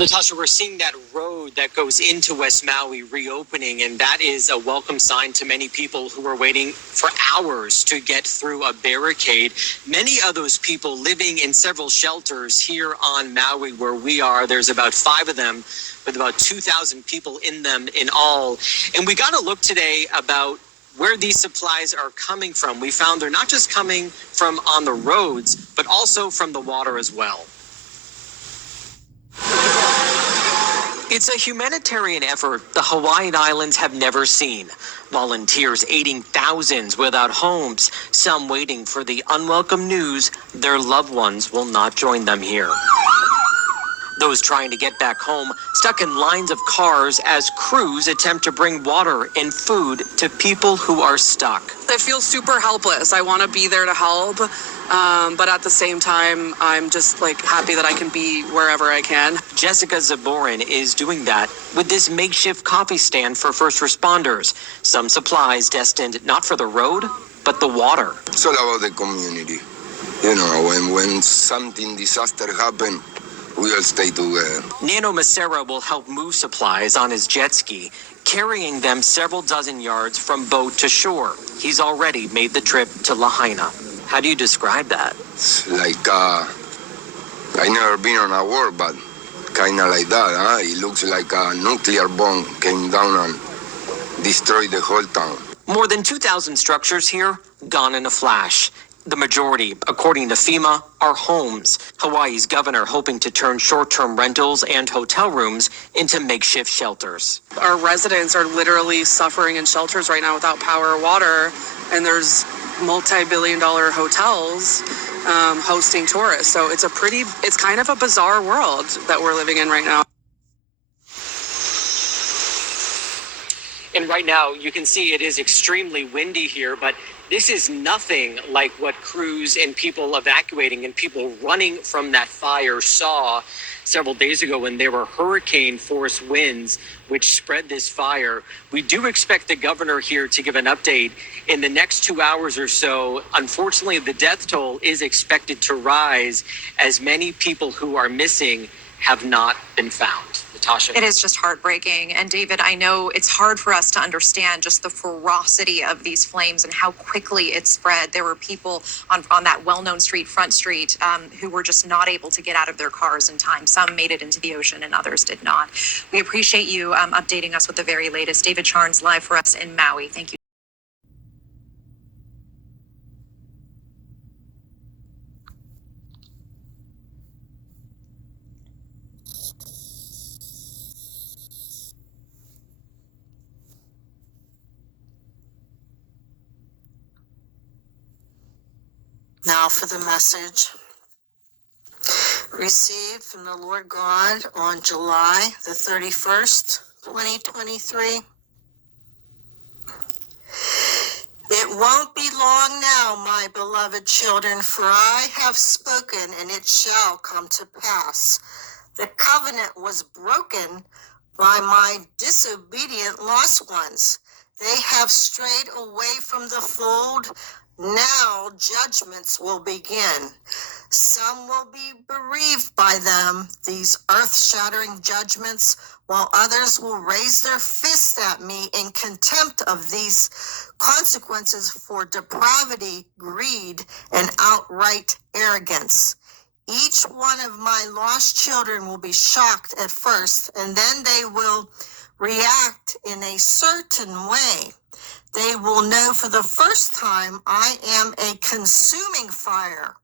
Well, Natasha, we're seeing that road that goes into West Maui reopening, and that is a welcome sign to many people who are waiting for hours to get through a barricade. Many of those people living in several shelters here on Maui where we are. There's about 5 of them with about 2,000 people in them in all. And we got to look today about where these supplies are coming from. We found they're not just coming from on the roads, but also from the water as well. It's a humanitarian effort the Hawaiian Islands have never seen. Volunteers aiding thousands without homes, some waiting for the unwelcome news their loved ones will not join them here. Those trying to get back home stuck in lines of cars as crews attempt to bring water and food to people who are stuck. I feel super helpless. I want to be there to help, but at the same time, I'm just happy that I can be wherever I can. Jessica Zaborin is doing that with this makeshift coffee stand for first responders. Some supplies destined not for the road, but the water. It's all about the community. You know, when something disaster happens, we all stay together. Nano Macera will help move supplies on his jet ski, carrying them several dozen yards from boat to shore. He's already made the trip to Lahaina. How do you describe that? It's like, I never been on a war, but kind of like that, huh? It looks like a nuclear bomb came down and destroyed the whole town. More than 2,000 structures here, gone in a flash. The majority, according to FEMA, are homes. Hawaii's governor hoping to turn short-term rentals and hotel rooms into makeshift shelters. Our residents are literally suffering in shelters right now without power or water, and there's multi-billion-dollar hotels hosting tourists. So it's kind of a bizarre world that we're living in right now. And right now, you can see it is extremely windy here, but this is nothing like what crews and people evacuating and people running from that fire saw several days ago when there were hurricane-force winds which spread this fire. We do expect the governor here to give an update in the next 2 hours or so. Unfortunately, the death toll is expected to rise as many people who are missing have not been found. Natasha. It is just heartbreaking. And David, I know it's hard for us to understand just the ferocity of these flames and how quickly it spread. There were people on that well-known street, Front Street, who were just not able to get out of their cars in time. Some made it into the ocean and others did not. We appreciate you updating us with the very latest. David Charnes live for us in Maui. Thank you. Now for the message received from the Lord God on July the 31st, 2023. It won't be long now, my beloved children, for I have spoken, and it shall come to pass. The covenant was broken by my disobedient lost ones. They have strayed away from the fold. Now judgments will begin. Some will be bereaved by them, these earth-shattering judgments, while others will raise their fists at me in contempt of these consequences for depravity, greed, and outright arrogance. Each one of my lost children will be shocked at first, and then they will react in a certain way. They will know for the first time I am a consuming fire.